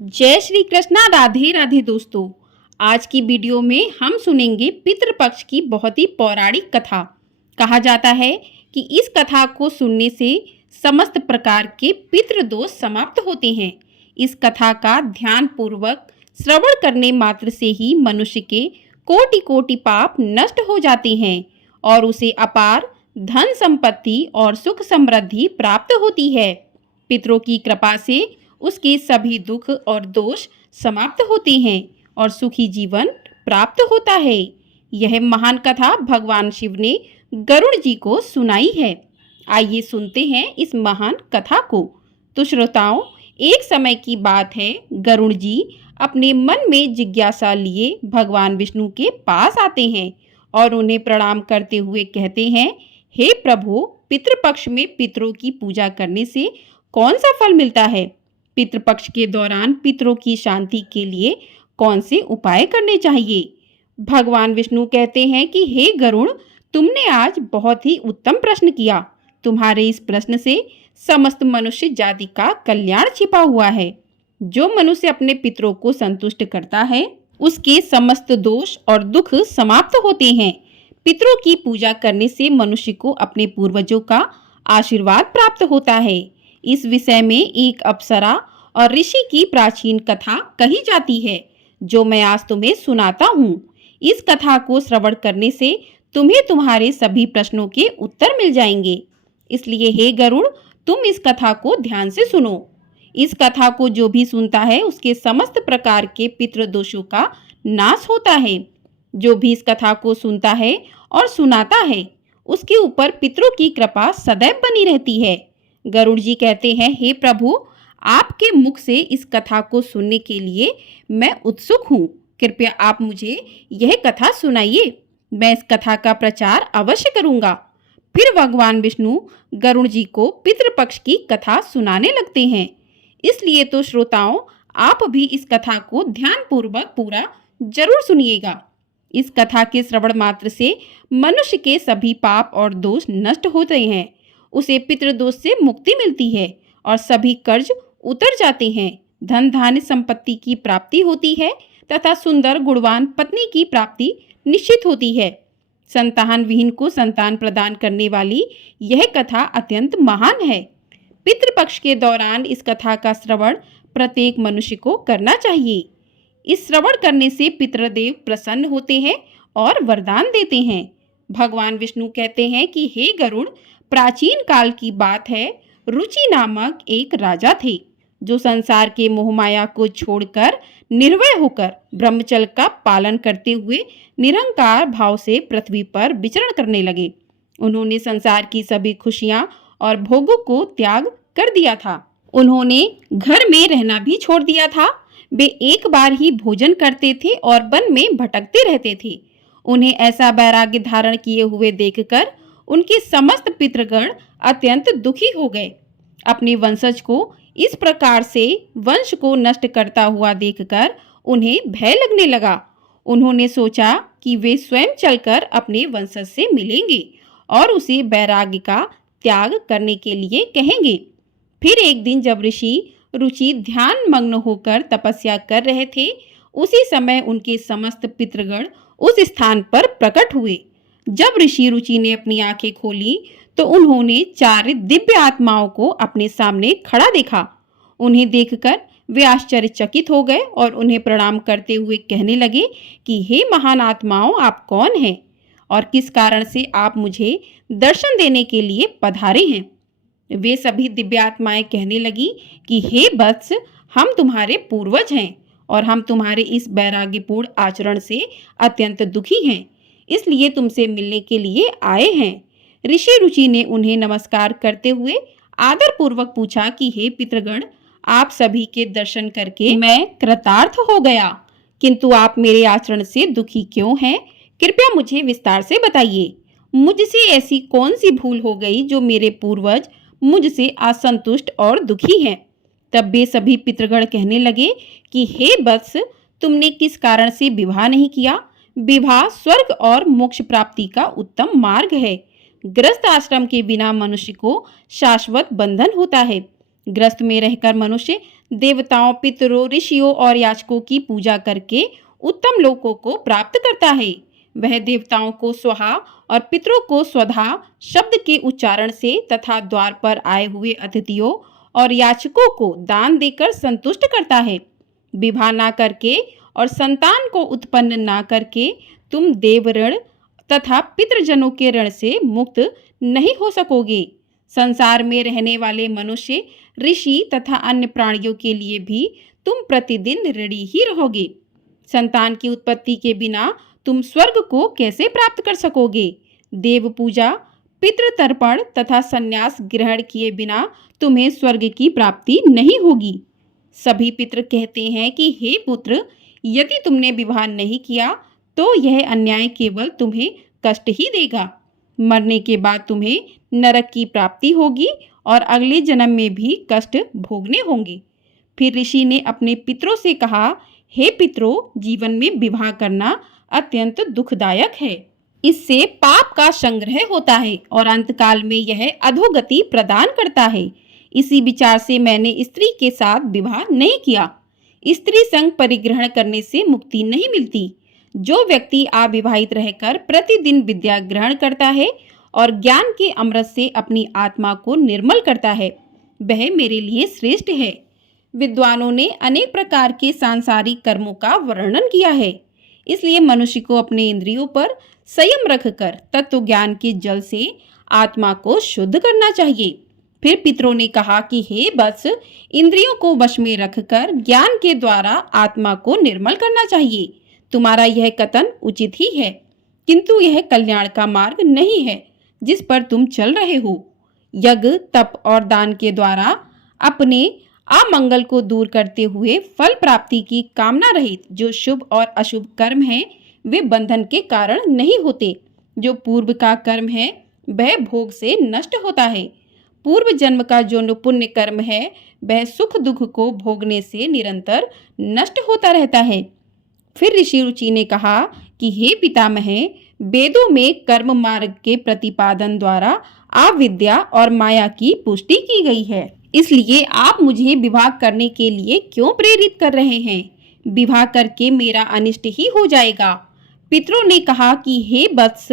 जय श्री कृष्णा। राधे राधे दोस्तों। आज की वीडियो में हम सुनेंगे पितृपक्ष की बहुत ही पौराणिक कथा। कहा जाता है कि इस कथा को सुनने से समस्त प्रकार के पितृदोष समाप्त होते हैं। इस कथा का ध्यान पूर्वक श्रवण करने मात्र से ही मनुष्य के कोटि कोटि पाप नष्ट हो जाते हैं और उसे अपार धन संपत्ति और सुख समृद्धि प्राप्त होती है। पितरों की कृपा से उसके सभी दुख और दोष समाप्त होते हैं और सुखी जीवन प्राप्त होता है। यह महान कथा भगवान शिव ने गरुड़ जी को सुनाई है। आइए सुनते हैं इस महान कथा को। तो श्रोताओं, एक समय की बात है, गरुड़ जी अपने मन में जिज्ञासा लिए भगवान विष्णु के पास आते हैं और उन्हें प्रणाम करते हुए कहते हैं, हे प्रभु, पितृपक्ष में पितरों की पूजा करने से कौन सा फल मिलता है? पितृपक्ष के दौरान पितरों की शांति के लिए कौन से उपाय करने चाहिए? भगवान विष्णु कहते हैं कि हे गरुड़, तुमने आज बहुत ही उत्तम प्रश्न किया। तुम्हारे इस प्रश्न से समस्त मनुष्य जाति का कल्याण छिपा हुआ है। जो मनुष्य अपने पितरों को संतुष्ट करता है, उसके समस्त दोष और दुख समाप्त होते हैं। पितरों की पूजा करने से मनुष्य को अपने पूर्वजों का आशीर्वाद प्राप्त होता है। इस विषय में एक अप्सरा और ऋषि की प्राचीन कथा कही जाती है, जो मैं आज तुम्हें सुनाता हूँ। इस कथा को श्रवण करने से तुम्हें तुम्हारे सभी प्रश्नों के उत्तर मिल जाएंगे। इसलिए हे गरुड़, तुम इस कथा को ध्यान से सुनो। इस कथा को जो भी सुनता है, उसके समस्त प्रकार के पितृदोषों का नाश होता है। जो भी इस कथा को सुनता है और सुनाता है, उसके ऊपर पितरों की कृपा सदैव बनी रहती है। गरुड़ जी कहते हैं, हे प्रभु, आपके मुख से इस कथा को सुनने के लिए मैं उत्सुक हूँ। कृपया आप मुझे यह कथा सुनाइए। मैं इस कथा का प्रचार अवश्य करूँगा। फिर भगवान विष्णु गरुड़ जी को पितृपक्ष की कथा सुनाने लगते हैं। इसलिए तो श्रोताओं, आप भी इस कथा को ध्यानपूर्वक पूरा जरूर सुनिएगा। इस कथा के श्रवण मात्र से मनुष्य के सभी पाप और दोष नष्ट होते हैं। उसे पितृदोष से मुक्ति मिलती है और सभी कर्ज उतर जाते हैं। धन धान्य संपत्ति की प्राप्ति होती है तथा सुंदर गुणवान पत्नी की प्राप्ति निश्चित होती है। संतान विहीन को संतान प्रदान करने वाली यह कथा अत्यंत महान है। पितृपक्ष के दौरान इस कथा का श्रवण प्रत्येक मनुष्य को करना चाहिए। इस श्रवण करने से पितृदेव प्रसन्न होते हैं और वरदान देते हैं। भगवान विष्णु कहते हैं कि हे गरुड़, प्राचीन काल की बात है, रुचि नामक एक राजा थे, जो संसार के मोहमाया को छोड़कर निर्भय होकर ब्रह्मचर्य का पालन करते हुए निरंकार भाव से पृथ्वी पर विचरण करने लगे। उन्होंने संसार की सभी खुशियां और भोगों को त्याग कर दिया था। उन्होंने घर में रहना भी छोड़ दिया था। वे एक बार ही भोजन करते थे और वन में भटकते रहते थे। उन्हें ऐसा वैराग्य धारण किए हुए देखकर उनके समस्त पितृगण अत्यंत दुखी हो गए। अपने वंशज को इस प्रकार से वंश को नष्ट करता हुआ देखकर उन्हें भय लगने लगा। उन्होंने सोचा कि वे स्वयं चलकर अपने वंशज से मिलेंगे और उसे वैराग्य का त्याग करने के लिए कहेंगे। फिर एक दिन जब ऋषि रुचि ध्यान मग्न होकर तपस्या कर रहे थे, उसी समय उनके समस्त पितृगण उस स्थान पर प्रकट हुए। जब ऋषि रुचि ने अपनी आंखें खोली तो उन्होंने 4 दिव्य आत्माओं को अपने सामने खड़ा देखा। उन्हें देखकर वे आश्चर्यचकित हो गए और उन्हें प्रणाम करते हुए कहने लगे कि हे महान आत्माओं, आप कौन हैं और किस कारण से आप मुझे दर्शन देने के लिए पधारे हैं? वे सभी दिव्य आत्माएं कहने लगी कि हे वत्स, हम तुम्हारे पूर्वज हैं और हम तुम्हारे इस वैराग्यपूर्ण आचरण से अत्यंत दुखी हैं, इसलिए तुमसे मिलने के लिए आए हैं। ऋषि रुचि ने उन्हें नमस्कार करते हुए आदर पूर्वक पूछा कि हे पितृगण, आप सभी के दर्शन करके मैं कृतार्थ हो गया, किंतु आप मेरे आचरण से दुखी क्यों हैं? कृपया मुझे विस्तार से बताइए। मुझसे ऐसी कौन सी भूल हो गई जो मेरे पूर्वज मुझसे असंतुष्ट और दुखी हैं? तब वे सभी पितृगण कहने लगे कि हे वत्स, तुमने किस कारण से विवाह नहीं किया? विवाह स्वर्ग और मोक्ष प्राप्ति का उत्तम मार्ग है। गृहस्थ आश्रम के बिना मनुष्य को शाश्वत बंधन होता है। गृहस्थ में रहकर मनुष्य देवताओं, पितरों, ऋषियों और याचकों की पूजा करके उत्तम लोकों को प्राप्त करता है। वह देवताओं को स्वाहा और पितरों को स्वधा शब्द के उच्चारण से तथा द्वार पर आए हुए अतिथियों और याचकों को दान देकर संतुष्ट करता है। विवाह ना करके और संतान को उत्पन्न ना करके तुम देव ऋण तथा पितृजनों के ऋण से मुक्त नहीं हो सकोगे। संसार में रहने वाले मनुष्य, ऋषि तथा अन्य प्राणियों के लिए भी तुम प्रतिदिन ऋणी ही रहोगे। संतान की उत्पत्ति के बिना तुम स्वर्ग को कैसे प्राप्त कर सकोगे? देव पूजा, पितृतर्पण तथा संन्यास ग्रहण किए बिना तुम्हें स्वर्ग की प्राप्ति नहीं होगी। सभी पितृ कहते हैं कि हे पुत्र, यदि तुमने विवाह नहीं किया तो यह अन्याय केवल तुम्हें कष्ट ही देगा। मरने के बाद तुम्हें नरक की प्राप्ति होगी और अगले जन्म में भी कष्ट भोगने होंगे। फिर ऋषि ने अपने पितरों से कहा, हे पितरों, जीवन में विवाह करना अत्यंत दुखदायक है। इससे पाप का संग्रह होता है और अंतकाल में यह अधोगति प्रदान करता है। इसी विचार से मैंने स्त्री के साथ विवाह नहीं किया। स्त्री संग परिग्रहण करने से मुक्ति नहीं मिलती। जो व्यक्ति अविवाहित रहकर प्रतिदिन विद्या ग्रहण करता है और ज्ञान के अमृत से अपनी आत्मा को निर्मल करता है, वह मेरे लिए श्रेष्ठ है। विद्वानों ने अनेक प्रकार के सांसारिक कर्मों का वर्णन किया है, इसलिए मनुष्य को अपने इंद्रियों पर संयम रखकर तत्व ज्ञान के जल से आत्मा को शुद्ध करना चाहिए। फिर पितरों ने कहा कि हे वत्स, इंद्रियों को वश में रखकर ज्ञान के द्वारा आत्मा को निर्मल करना चाहिए। तुम्हारा यह कथन उचित ही है, किंतु यह कल्याण का मार्ग नहीं है जिस पर तुम चल रहे हो। यज्ञ, तप और दान के द्वारा अपने अमंगल को दूर करते हुए फल प्राप्ति की कामना रहित जो शुभ और अशुभ कर्म हैं, वे बंधन के कारण नहीं होते। जो पूर्व का कर्म है वह भोग से नष्ट होता है। पूर्व जन्म का जो पुण्य कर्म है वह सुख दुख को भोगने से निरंतर नष्ट होता रहता है। फिर ऋषि रुचि ने कहा कि हे पितामह, वेदों में कर्म मार्ग के प्रतिपादन द्वारा अविद्या और माया की पुष्टि की गई है। इसलिए आप मुझे विवाह करने के लिए क्यों प्रेरित कर रहे हैं? विवाह करके मेरा अनिष्ट ही हो जाएगा। पितरों ने कहा कि हे वत्स,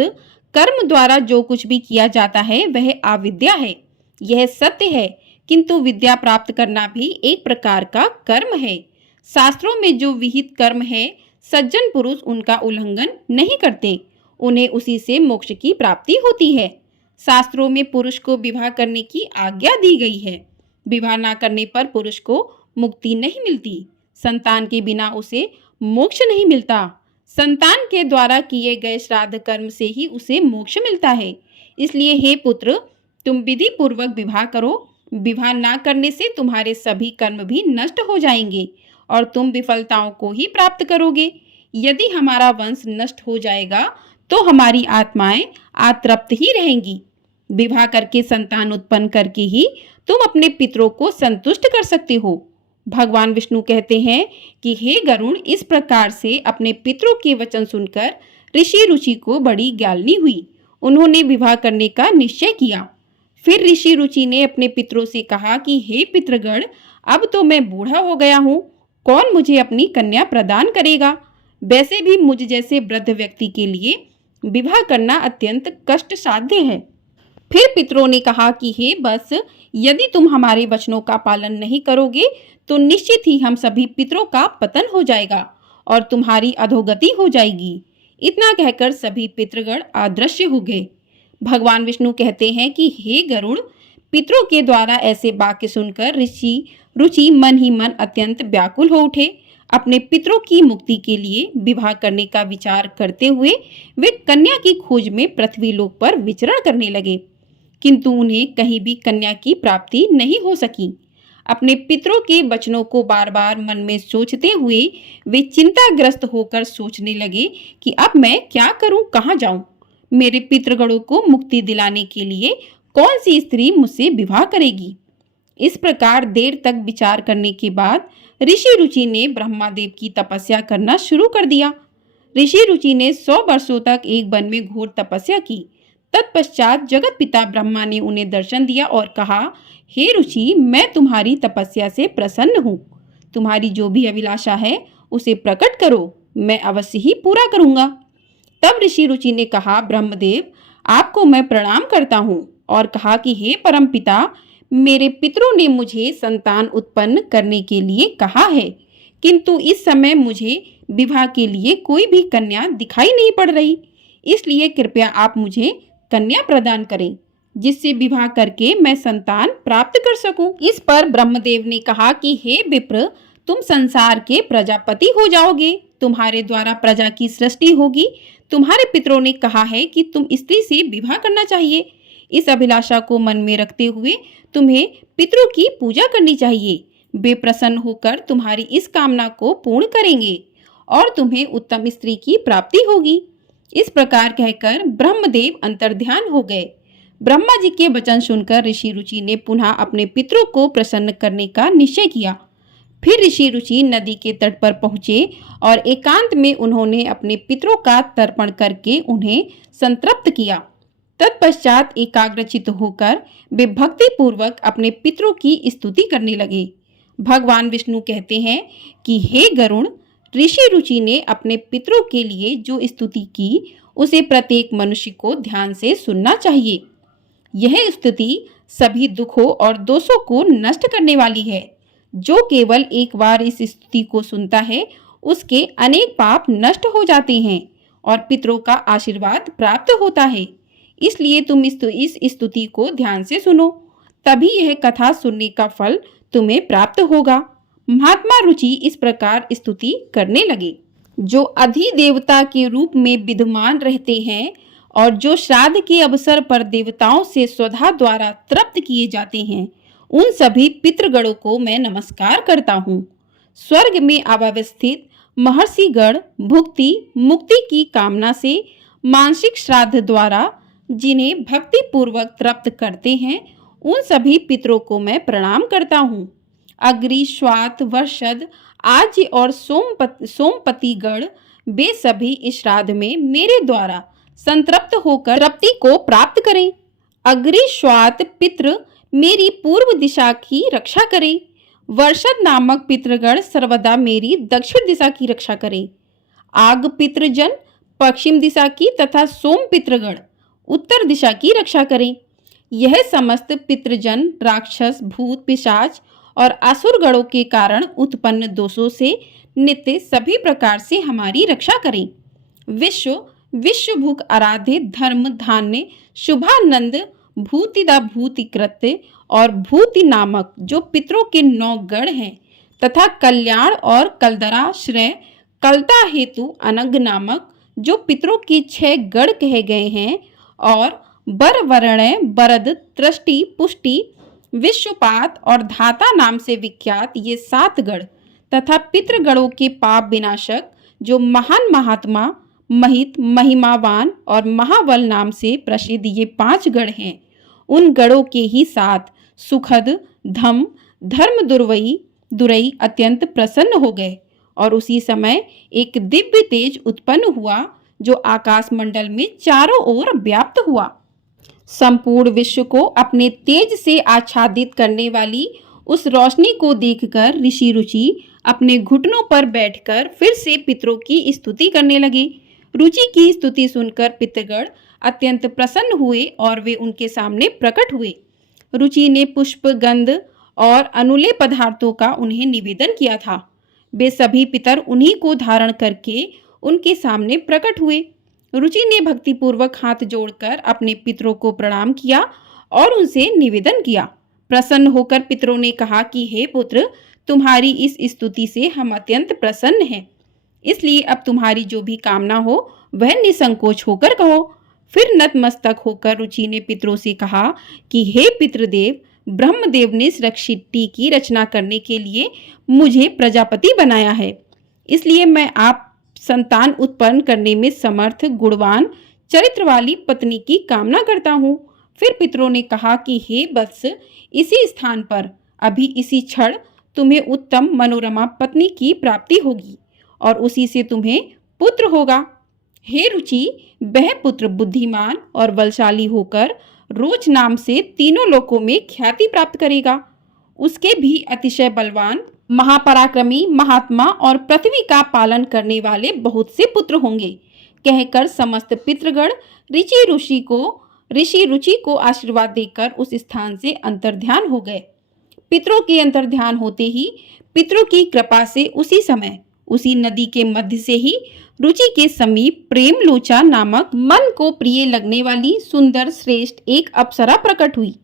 कर्म द्वारा जो कुछ भी किया जाता है वह अविद्या है। यह सत्य है, किंतु विद्या प्राप्त करना भी एक प्रकार का कर्म है। शास्त्रों में जो विहित कर्म है, सज्जन पुरुष उनका उल्लंघन नहीं करते, उन्हें उसी से मोक्ष की प्राप्ति होती है। शास्त्रों में पुरुष को विवाह करने की आज्ञा दी गई है। विवाह न करने पर पुरुष को मुक्ति नहीं मिलती। संतान के बिना उसे मोक्ष नहीं मिलता। संतान के द्वारा किए गए श्राद्ध कर्म से ही उसे मोक्ष मिलता है। इसलिए हे पुत्र, तुम विधि पूर्वक विवाह करो। विवाह न करने से तुम्हारे सभी कर्म भी नष्ट हो जाएंगे और तुम विफलताओं को ही प्राप्त करोगे। यदि हमारा वंश नष्ट हो जाएगा तो हमारी आत्माएं अतृप्त ही रहेंगी। विवाह करके संतान उत्पन्न करके ही तुम अपने पितरों को संतुष्ट कर सकते हो। भगवान विष्णु कहते हैं कि हे गरुण, इस प्रकार से अपने पितरों के वचन सुनकर ऋषि रुचि को बड़ी ग्यालनी हुई। उन्होंने विवाह करने का निश्चय किया। फिर ऋषि रुचि ने अपने पितरों से कहा कि हे पितृगण, अब तो मैं बूढ़ा हो गया हूँ, कौन मुझे अपनी कन्या प्रदान करेगा? वैसे भी मुझ जैसे वृद्ध व्यक्ति के लिए विवाह करना अत्यंत कष्ट साध्य है। फिर पितरों ने कहा कि हे बस, यदि तुम हमारे वचनों का पालन नहीं करोगे तो निश्चित ही हम सभी पितरों का पतन हो जाएगा और तुम्हारी अधोगति हो जाएगी। इतना कहकर सभी पितृगण अदृश्य हो गए। भगवान विष्णु कहते हैं कि हे गरुड़, पितरों के द्वारा ऐसे वाक्य सुनकर ऋषि रुचि मन ही मन अत्यंत व्याकुल हो उठे। अपने पितरों की मुक्ति के लिए विवाह करने का विचार करते हुए वे कन्या की खोज में पृथ्वी लोक पर विचरण करने लगे, किंतु उन्हें कहीं भी कन्या की प्राप्ति नहीं हो सकी। अपने पितरों के वचनों को बार बार मन में सोचते हुए वे चिंताग्रस्त होकर सोचने लगे कि अब मैं क्या करूं, कहां जाऊं? मेरे पितृगणों को मुक्ति दिलाने के लिए कौन सी स्त्री मुझसे विवाह करेगी? इस प्रकार देर तक विचार करने के बाद ऋषि रुचि ने ब्रह्मादेव की तपस्या करना शुरू कर दिया। ऋषि रुचि ने 100 वर्षों तक एक वन में घोर तपस्या की। तत्पश्चात जगत पिता ब्रह्मा ने उन्हें दर्शन दिया और कहा, हे रुचि, मैं तुम्हारी तपस्या से प्रसन्न हूँ। तुम्हारी जो भी अभिलाषा है उसे प्रकट करो, मैं अवश्य ही पूरा करूँगा। तब ऋषि रुचि ने कहा, ब्रह्मदेव, आपको मैं प्रणाम करता हूँ, और कहा कि हे परमपिता, मेरे पितरों ने मुझे संतान उत्पन्न करने के लिए कहा है, किंतु इस समय मुझे विवाह के लिए कोई भी कन्या दिखाई नहीं पड़ रही, इसलिए कृपया आप मुझे कन्या प्रदान करें, जिससे विवाह करके मैं संतान प्राप्त कर सकूं। इस पर ब्रह्मदेव ने कहा कि हे विप्र, तुम संसार के प्रजापति हो जाओगे, तुम्हारे द्वारा प्रजा की सृष्टि होगी। तुम्हारे पितरों ने कहा है कि तुम स्त्री से विवाह करना चाहिए। इस अभिलाषा को मन में रखते हुए तुम्हें पितरों की पूजा करनी चाहिए। वे प्रसन्न होकर तुम्हारी इस कामना को पूर्ण करेंगे और तुम्हें उत्तम स्त्री की प्राप्ति होगी। इस प्रकार कहकर ब्रह्मदेव अंतर्ध्यान हो गए। ब्रह्मा जी के वचन सुनकर ऋषि रुचि ने पुनः अपने पितरों को प्रसन्न करने का निश्चय किया। फिर ऋषि रुचि नदी के तट पर पहुंचे और एकांत में उन्होंने अपने पितरों का तर्पण करके उन्हें संतृप्त किया। तत्पश्चात एकाग्रचित्त होकर वे भक्ति पूर्वक अपने पितरों की स्तुति करने लगे। भगवान विष्णु कहते हैं कि हे गरुण, ऋषि रुचि ने अपने पितरों के लिए जो स्तुति की उसे प्रत्येक मनुष्य को ध्यान से सुनना चाहिए। यह स्तुति सभी दुखों और दोषों को नष्ट करने वाली है। जो केवल एक बार इस स्तुति को सुनता है उसके अनेक पाप नष्ट हो जाते हैं और पितरों का आशीर्वाद प्राप्त होता है। इसलिए तुम इस स्तुति को ध्यान से सुनो, तभी यह कथा सुनने का फल तुम्हें प्राप्त होगा। महात्मा रुचि इस प्रकार स्तुति करने लगे। जो अधिदेवता के रूप में विद्यमान रहते हैं और जो श्राद्ध के अवसर पर देवताओं से स्वधा द्वारा तृप्त किए जाते हैं, उन सभी पितृगणों को मैं नमस्कार करता हूँ। स्वर्ग में अवस्थित महर्षिगण भुक्ति मुक्ति की कामना से मानसिक श्राद्ध द्वारा जिन्हें भक्ति पूर्वक तृप्त करते हैं, उन सभी पितरों को मैं प्रणाम करता हूँ। अग्नि, श्वात, वर्षद, आज्य और सोमपतिगण वे सभी इस श्राद्ध में मेरे द्वारा संतृप्त होकर तृप्ति को प्राप्त करें। अग्नि श्वात पितृ मेरी पूर्व दिशा की रक्षा करें। वर्षद नामक पितृगण सर्वदा मेरी दक्षिण दिशा की रक्षा करें। आग पितृजन पश्चिम दिशा की तथा सोम पितृगण उत्तर दिशा की रक्षा करें। यह समस्त पितृजन राक्षस, भूत, पिशाच और असुर गणों के कारण उत्पन्न दोषों से नित्य सभी प्रकार से हमारी रक्षा करें। विश्वभुक आराध्य, धर्म, धान्य, शुभानंद, भूतिदा, भूतिकृत्य और भूति नामक जो पितरों के 9 गण हैं, तथा कल्याण और कलदरा, श्रेय, कलता हेतु अनग नामक जो पितरों के 6 गण कहे गए हैं, और बर, वर्ण, बरद, त्रष्टि, पुष्टि, विश्वपात और धाता नाम से विख्यात ये 7 गण, तथा पितृगणों के पाप विनाशक जो महान महात्मा, महित, महिमावान और महाबल नाम से प्रसिद्ध ये 5 गण हैं, उन गणों के ही साथ सुखद, धर्म दुरई अत्यंत प्रसन्न हो गए और उसी समय एक दिव्य तेज उत्पन्न हुआ जो आकाश मंडल में चारों ओर व्याप्त हुआ। संपूर्ण विश्व को अपने तेज से आच्छादित करने वाली उस रोशनी को देखकर ऋषि रुचि अपने घुटनों पर बैठकर फिर से पितरों की स्तुति करने लगे। रुचि की स्तुति सुनकर पितृगण अत्यंत प्रसन्न हुए और वे उनके सामने प्रकट हुए। रुचि ने पुष्प, गंध और अनुलेय पदार्थों का उन्हें निवेदन किया था। वे सभी पितर उन्हीं को धारण करके उनके सामने प्रकट हुए। रुचि ने भक्तिपूर्वक हाथ जोड़कर अपने पितरों को प्रणाम किया और उनसे निवेदन किया। प्रसन्न होकर पितरों ने कहा कि हे पुत्र, तुम्हारी इस स्तुति से हम अत्यंत प्रसन्न हैं, इसलिए अब तुम्हारी जो भी कामना हो वह निसंकोच होकर कहो। फिर नतमस्तक होकर रुचि ने पितरों से कहा कि हे पितृदेव, ब्रह्मदेव ने सृष्टि की रचना करने के लिए मुझे प्रजापति बनाया है, इसलिए मैं आप संतान उत्पन्न करने में समर्थ, गुणवान, चरित्र वाली पत्नी की कामना करता हूँ। फिर पितरों ने कहा कि हे वत्स, इसी स्थान पर अभी इसी क्षण तुम्हें उत्तम मनोरमा पत्नी की प्राप्ति होगी और उसी से तुम्हें पुत्र होगा। हे रुचि, वह पुत्र बुद्धिमान और बलशाली होकर रोच नाम से तीनों लोकों में ख्याति प्राप्त करेगा। उसके भी अतिशय बलवान महापराक्रमी, महात्मा और पृथ्वी का पालन करने वाले बहुत से पुत्र होंगे, कहकर समस्त पितृगण ऋषि रुचि को आशीर्वाद देकर उस स्थान से अंतर्ध्यान हो गए। पितरों के अंतर्ध्यान होते ही पितरों की कृपा से उसी समय उसी नदी के मध्य से ही रुचि के समीप प्रेम लोचा नामक मन को प्रिय लगने वाली सुंदर श्रेष्ठ एक अप्सरा प्रकट हुई।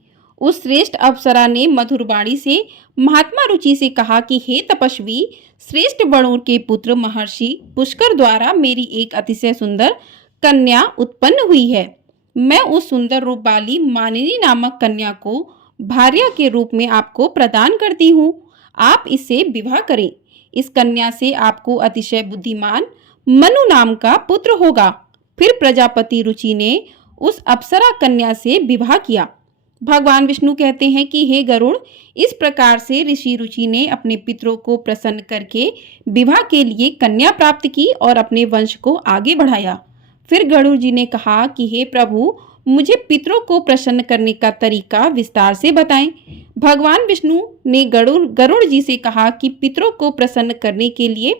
उस श्रेष्ठ अप्सरा ने मधुर वाणी से महात्मा रुचि से कहा कि हे तपस्वी, श्रेष्ठ वरुण के पुत्र महर्षि पुष्कर द्वारा मेरी एक अतिशय सुंदर कन्या उत्पन्न हुई है। मैं उस सुंदर रूप वाली मानिनी नामक कन्या को भार्या के रूप में आपको प्रदान करती हूँ। आप इससे विवाह करें। इस कन्या से आपको अतिशय बुद्धिमान मनु नाम का पुत्र होगा। फिर प्रजापति रुचि ने उस अप्सरा कन्या से विवाह किया। भगवान विष्णु कहते हैं कि हे गरुड़, इस प्रकार से ऋषि रुचि ने अपने पितरों को प्रसन्न करके विवाह के लिए कन्या प्राप्त की और अपने वंश को आगे बढ़ाया। फिर गरुड़ जी ने कहा कि हे प्रभु, मुझे पितरों को प्रसन्न करने का तरीका विस्तार से बताएं। भगवान विष्णु ने गरुड़ जी से कहा कि पितरों को प्रसन्न करने के लिए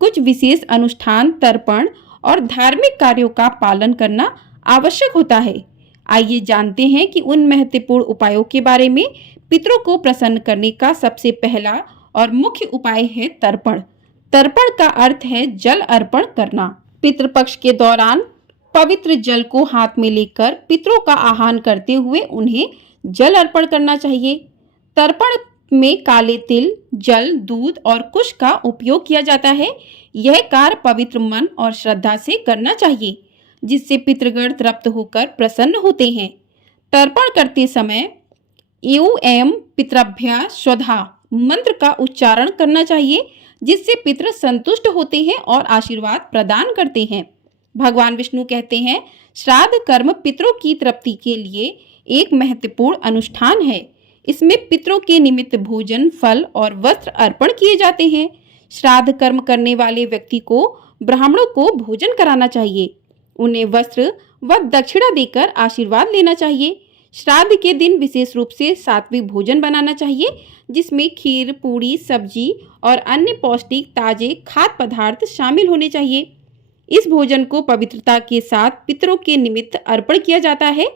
कुछ विशेष अनुष्ठान, तर्पण और धार्मिक कार्यों का पालन करना आवश्यक होता है। आइए जानते हैं कि उन महत्वपूर्ण उपायों के बारे में। पितरों को प्रसन्न करने का सबसे पहला और मुख्य उपाय है तर्पण। तर्पण का अर्थ है जल अर्पण करना। पितृपक्ष के दौरान पवित्र जल को हाथ में लेकर पितरों का आह्वान करते हुए उन्हें जल अर्पण करना चाहिए। तर्पण में काले तिल, जल, दूध और कुश का उपयोग किया जाता है। यह कार्य पवित्र मन और श्रद्धा से करना चाहिए, जिससे पितृगण तृप्त होकर प्रसन्न होते हैं। तर्पण करते समय एवं पितृभ्य स्वधा मंत्र का उच्चारण करना चाहिए, जिससे पितृ संतुष्ट होते हैं और आशीर्वाद प्रदान करते हैं। भगवान विष्णु कहते हैं, श्राद्ध कर्म पितरों की तृप्ति के लिए एक महत्वपूर्ण अनुष्ठान है। इसमें पितरों के निमित्त भोजन, फल और वस्त्र अर्पण किए जाते हैं। श्राद्ध कर्म करने वाले व्यक्ति को ब्राह्मणों को भोजन कराना चाहिए, उन्हें वस्त्र व दक्षिणा देकर आशीर्वाद लेना चाहिए। श्राद्ध के दिन विशेष रूप से सात्विक भोजन बनाना चाहिए, जिसमें खीर, पूड़ी, सब्जी और अन्य पौष्टिक ताजे खाद्य पदार्थ शामिल होने चाहिए। इस भोजन को पवित्रता के साथ पितरों के निमित्त अर्पण किया जाता है।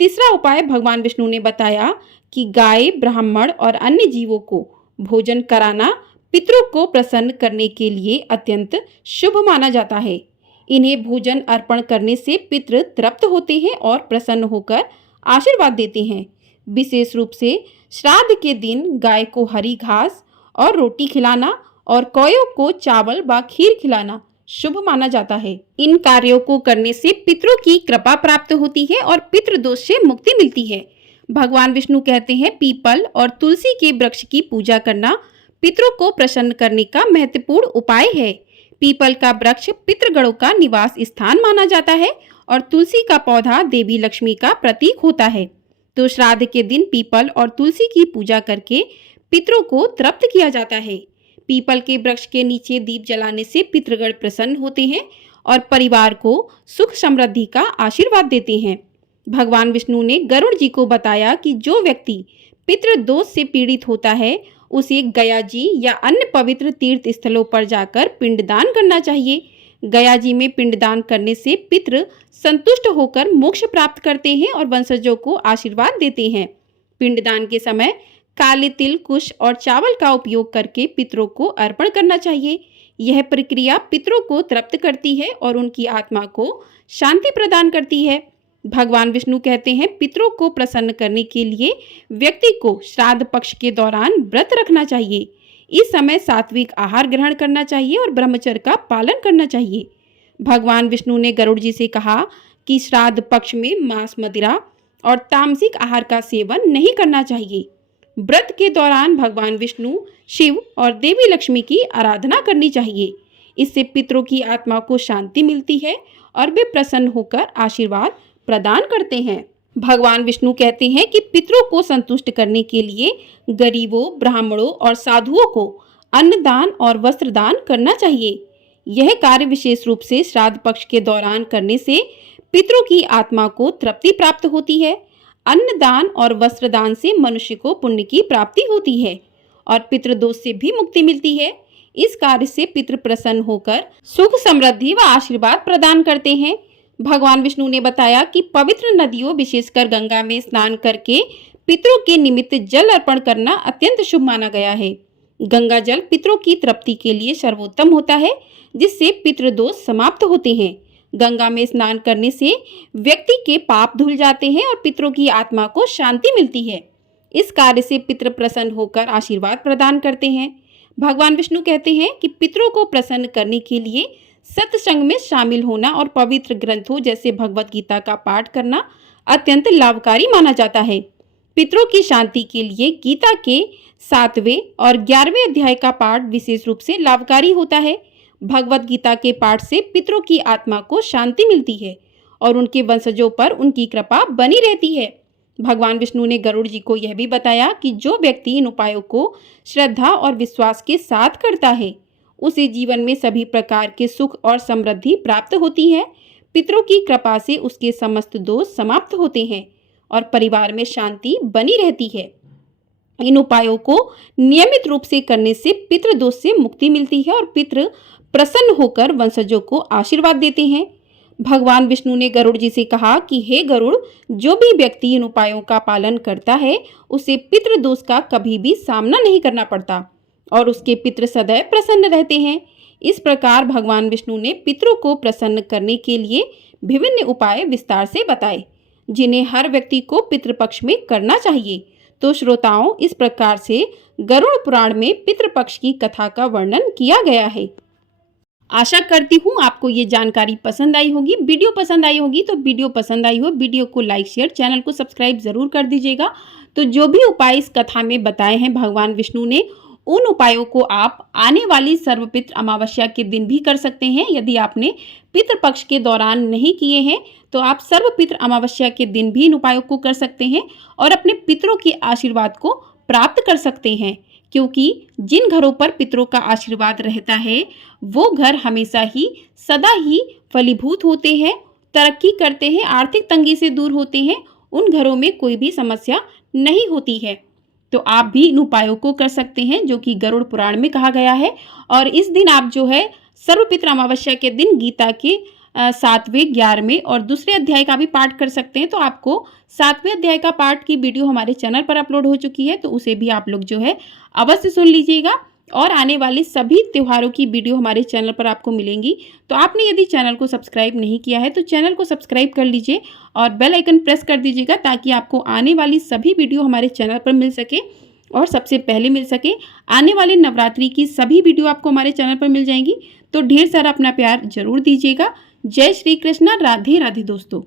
तीसरा उपाय भगवान विष्णु ने बताया कि गाय, ब्राह्मण और अन्य जीवों को भोजन कराना पितरों को प्रसन्न करने के लिए अत्यंत शुभ माना जाता है। इन्हें भोजन अर्पण करने से पितृ तृप्त होते हैं और प्रसन्न होकर आशीर्वाद देते हैं। विशेष रूप से श्राद्ध के दिन गाय को हरी घास और रोटी खिलाना और कौयों को चावल व खीर खिलाना शुभ माना जाता है। इन कार्यों को करने से पितरों की कृपा प्राप्त होती है और पितृदोष से मुक्ति मिलती है। भगवान विष्णु कहते हैं, पीपल और तुलसी के वृक्ष की पूजा करना पितरों को प्रसन्न करने का महत्वपूर्ण उपाय है। पीपल का वृक्ष पितृगणों का निवास स्थान माना जाता है और तुलसी का पौधा देवी लक्ष्मी का प्रतीक होता है। तो श्राद्ध के दिन पीपल और तुलसी की पूजा करके पितरों को तृप्त किया जाता है। पीपल के वृक्ष के नीचे दीप जलाने से पितृगण प्रसन्न होते हैं और परिवार को सुख समृद्धि का आशीर्वाद देते हैं। भगवान विष्णु ने गरुड़ जी को बताया कि जो व्यक्ति पितृदोष से पीड़ित होता है, उसे गया जी या अन्य पवित्र तीर्थ स्थलों पर जाकर पिंडदान करना चाहिए। गया जी में पिंडदान करने से पितृ संतुष्ट होकर मोक्ष प्राप्त करते हैं और वंशजों को आशीर्वाद देते हैं। पिंडदान के समय काले तिल, कुश और चावल का उपयोग करके पितरों को अर्पण करना चाहिए। यह प्रक्रिया पितरों को तृप्त करती है और उनकी आत्मा को शांति प्रदान करती है। भगवान विष्णु कहते हैं, पितरों को प्रसन्न करने के लिए व्यक्ति को श्राद्ध पक्ष के दौरान व्रत रखना चाहिए। इस समय सात्विक आहार ग्रहण करना चाहिए और ब्रह्मचर्य का पालन करना चाहिए। भगवान विष्णु ने गरुड़ जी से कहा कि श्राद्ध पक्ष में मांस, मदिरा और तामसिक आहार का सेवन नहीं करना चाहिए। व्रत के दौरान भगवान विष्णु, शिव और देवी लक्ष्मी की आराधना करनी चाहिए। इससे पितरों की आत्मा को शांति मिलती है और वे प्रसन्न होकर आशीर्वाद प्रदान करते हैं। भगवान विष्णु कहते हैं कि पितरों को संतुष्ट करने के लिए गरीबों, ब्राह्मणों और साधुओं को अन्नदान और वस्त्र दान करना चाहिए। यह कार्य विशेष रूप से श्राद्ध पक्ष के दौरान करने से पितरों की आत्मा को तृप्ति प्राप्त होती है। अन्नदान और वस्त्र दान से मनुष्य को पुण्य की प्राप्ति होती है और पितृदोष से भी मुक्ति मिलती है। इस कार्य से पितृ प्रसन्न होकर सुख, समृद्धि व आशीर्वाद प्रदान करते हैं। भगवान विष्णु ने बताया कि पवित्र नदियों, विशेषकर गंगा में स्नान करके पितरों के निमित्त जल अर्पण करना अत्यंत शुभ माना गया है। गंगा जल पितरों की तृप्ति के लिए सर्वोत्तम होता है, जिससे पितृदोष समाप्त होते हैं। गंगा में स्नान करने से व्यक्ति के पाप धुल जाते हैं और पितरों की आत्मा को शांति मिलती है। इस कार्य से पितृ प्रसन्न होकर आशीर्वाद प्रदान करते हैं। भगवान विष्णु कहते हैं कि पितरों को प्रसन्न करने के लिए सत्संग में शामिल होना और पवित्र ग्रंथों जैसे भगवत गीता का पाठ करना अत्यंत लाभकारी माना जाता है। पितरों की शांति के लिए गीता के 7वें और 11वें अध्याय का पाठ विशेष रूप से लाभकारी होता है। भगवत गीता के पाठ से पितरों की आत्मा को शांति मिलती है और उनके वंशजों पर उनकी कृपा बनी रहती है। भगवान विष्णु ने गरुड़ जी को यह भी बताया कि जो व्यक्ति इन उपायों को श्रद्धा और विश्वास के साथ करता है, उसे जीवन में सभी प्रकार के सुख और समृद्धि प्राप्त होती है। पितरों की कृपा से उसके समस्त दोष समाप्त होते हैं और परिवार में शांति बनी रहती है। इन उपायों को नियमित रूप से करने से पितृदोष से मुक्ति मिलती है और पितृ प्रसन्न होकर वंशजों को आशीर्वाद देते हैं। भगवान विष्णु ने गरुड़ जी से कहा कि हे गरुड़, जो भी व्यक्ति इन उपायों का पालन करता है, उसे पितृदोष का कभी भी सामना नहीं करना पड़ता और उसके पितृ सदैव प्रसन्न रहते हैं। इस प्रकार भगवान विष्णु ने पितरों को प्रसन्न करने के लिए विभिन्न उपाय विस्तार से बताए, जिन्हें हर व्यक्ति को पितृपक्ष में करना चाहिए। तो श्रोताओं, इस प्रकार से गरुड़ पुराण में पितृपक्ष की कथा का वर्णन किया गया है। आशा करती हूँ आपको ये जानकारी पसंद आई होगी। वीडियो पसंद आई होगी तो वीडियो को लाइक, शेयर, चैनल को सब्सक्राइब जरूर कर दीजिएगा। तो जो भी उपाय इस कथा में बताए हैं भगवान विष्णु ने, उन उपायों को आप आने वाली सर्वपितृ अमावस्या के दिन भी कर सकते हैं। यदि आपने पितृपक्ष के दौरान नहीं किए हैं तो आप सर्वपितृ अमावस्या के दिन भी इन उपायों को कर सकते हैं और अपने पितरों के आशीर्वाद को प्राप्त कर सकते हैं, क्योंकि जिन घरों पर पितरों का आशीर्वाद रहता है वो घर हमेशा ही सदा ही फलीभूत होते हैं, तरक्की करते हैं, आर्थिक तंगी से दूर होते हैं। उन घरों में कोई भी समस्या नहीं होती है। तो आप भी इन उपायों को कर सकते हैं जो कि गरुड़ पुराण में कहा गया है। और इस दिन आप जो है सर्वपितृ अमावस्या के दिन गीता के 7वें, 11वें और दूसरे अध्याय का भी पाठ कर सकते हैं। तो आपको 7वें अध्याय का पाठ की वीडियो हमारे चैनल पर अपलोड हो चुकी है, तो उसे भी आप लोग जो है अवश्य सुन लीजिएगा। और आने वाले सभी त्योहारों की वीडियो हमारे चैनल पर आपको मिलेंगी। तो आपने यदि चैनल को सब्सक्राइब नहीं किया है तो चैनल को सब्सक्राइब कर लीजिए और बेल आइकन प्रेस कर दीजिएगा, ताकि आपको आने वाली सभी वीडियो हमारे चैनल पर मिल सके और सबसे पहले मिल सके। आने वाले नवरात्रि की सभी वीडियो आपको हमारे चैनल पर मिल जाएंगी। तो ढेर सारा अपना प्यार जरूर दीजिएगा। जय श्री कृष्णा। राधे राधे दोस्तों।